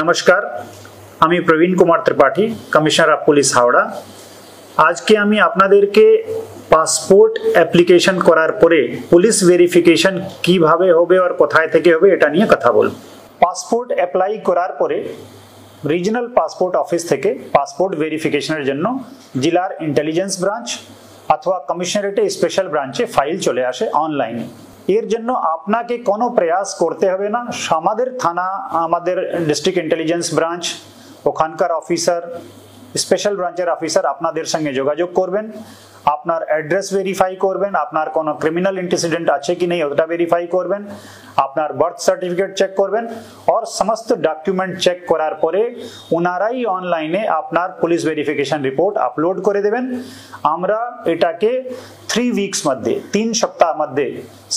नमस्कार আমি Praveen Kumar Tripathi commissioner of police Howrah. আজকে আমি আপনাদেরকে পাসপোর্ট অ্যাপ্লিকেশন করার পরে পুলিশ ভেরিফিকেশন কিভাবে হবে আর কোথায় থেকে হবে এটা নিয়ে কথা বলবো। পাসপোর্ট অ্যাপ্লাই করার পরে রিজনাল পাসপোর্ট অফিস থেকে পাসপোর্ট ভেরিফিকেশনের জন্য জেলার ইন্টেলিজেন্স ব্রাঞ্চ অথবা কমিশনারেটে স্পেশাল ব্রাঞ্চে ফাইল চলে আসে অনলাইনে। এর জন্য আপনাকে কোনো প্রয়াস করতে হবে না। আমাদের থানা, আমাদের ডিস্ট্রিক্ট ইন্টেলিজেন্স ব্রাঞ্চ, ওখানকার অফিসার, স্পেশাল ব্রাঞ্চের অফিসার আপনাদের সঙ্গে যোগাযোগ করবেন, আপনার অ্যাড্রেস ভেরিফাই করবেন, আপনার কোনো ক্রিমিনাল ইন্সিডেন্ট আছে কি নেই ওটা ভেরিফাই করবেন, আপনার বার্থ সার্টিফিকেট চেক করবেন और সমস্ত ডকুমেন্ট চেক করার পরে ওনারাই অনলাইনে আপনার পুলিশ ভেরিফিকেশন রিপোর্ট আপলোড করে দেবেন। আমরা এটাকে 3 উইকস মধ্যে 3 সপ্তাহ মধ্যে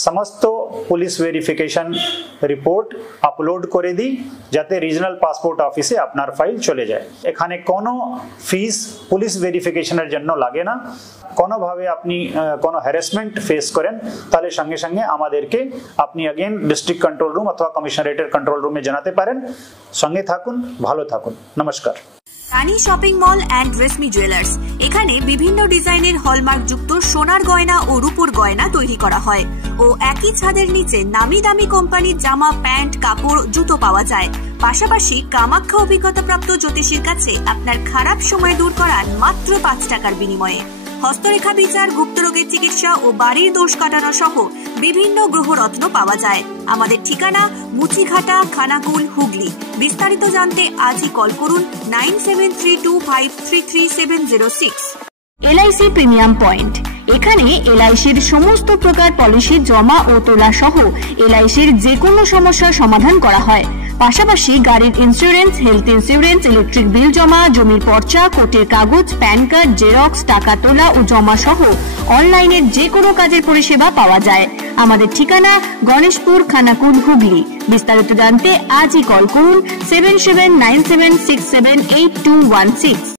সমস্ত পুলিশ ভেরিফিকেশন রিপোর্ট আপলোড করে দিই যাতে রিজনাল পাসপোর্ট অফিসে আপনার ফাইল চলে যায়। এখানে কোনো ফিস পুলিশ ভেরিফিকেশনের জন্য লাগে না। কোনোভাবে আপনি কোনো হ্যারাসমেন্ট ফেস করেন তাহলে সঙ্গে সঙ্গে আমাদেরকে আপনি अगेन ডিস্ট্রিক্ট কন্ট্রোল রুম অথবা কমিশনারেটের কন্ট্রোল রুমে জানাতে পারেন। সঙ্গে থাকুন, ভালো থাকুন, নমস্কার। Rani shopping mall and Reshmi jewellers, এখানে বিভিন্ন ডিজাইনের হলমার্ক যুক্ত সোনার গয়না ও রূপোর গয়না তৈরি করা হয় ও একই ছাদের নিচে নামি দামি কোম্পানির জামা, প্যান্ট, কাপড়, জুতো পাওয়া যায়। পাশাপাশি কামাখ্যা অভিজ্ঞতাপ্রাপ্ত জ্যোতিষীর কাছে আপনার খারাপ সময় দূর করান মাত্র 5 টাকার বিনিময়ে। হস্তরেখা বিচার, গুপ্তরোগের চিকিৎসা ও বাড়ির দোষ কাটানো সহ বিভিন্ন গ্রহরত্ন পাওয়া যায়। আমাদের ঠিকানা মুচিঘাটা, খানাকুল, হুগলি। বিস্তারিত জানতে আজই কল করুন 9732533706। এলআইসি প্রিমিয়াম পয়েন্ট, এখানে এলআইসির সমস্ত প্রকার পলিসি জমা ও তোলা সহ এলআইসির যে কোনো সমস্যার সমাধান করা হয়। পাশাপাশি গাড়ির insurance, health insurance, electric bill জমা, জমির পর্চা, কোর্টের কাগজ, প্যান কার্ড, জেরক্স, টাকা তোলা ও জমা সহ অনলাইনের যে কোনো কাজের পরিষেবা পাওয়া যায়। আমাদের ঠিকানা গণেশপুর, খানাকুল, হুগলি। বিস্তারিত জানতে আজই কল করুন 7797678216।